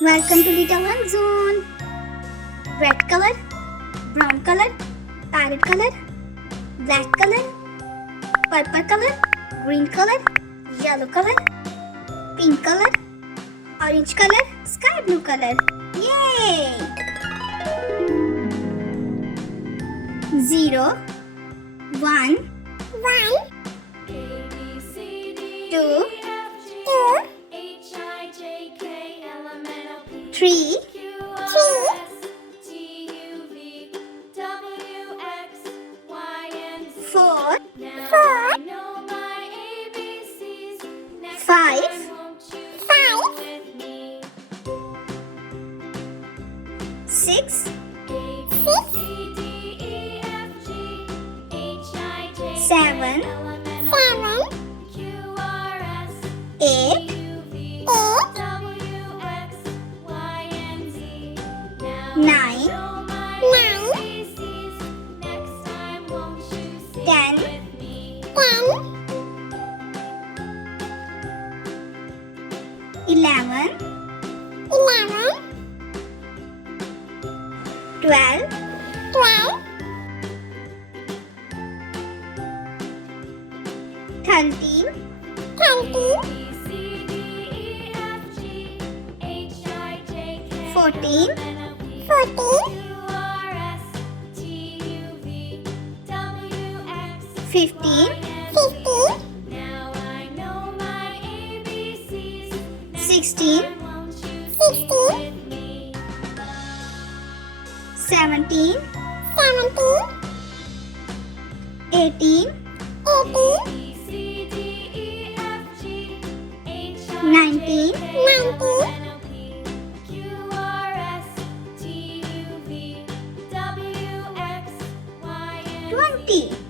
Welcome to Little One Zone. Red color, brown color, parrot color, black color, purple color, green color, yellow color, pink color, orange color, sky blue color. Yay! 0, 1, 2, 3, 4, 5, 6, 7, 8, 9, 10, 11, 12, 13, 14, 15, 16, 17, 18, 19, 20.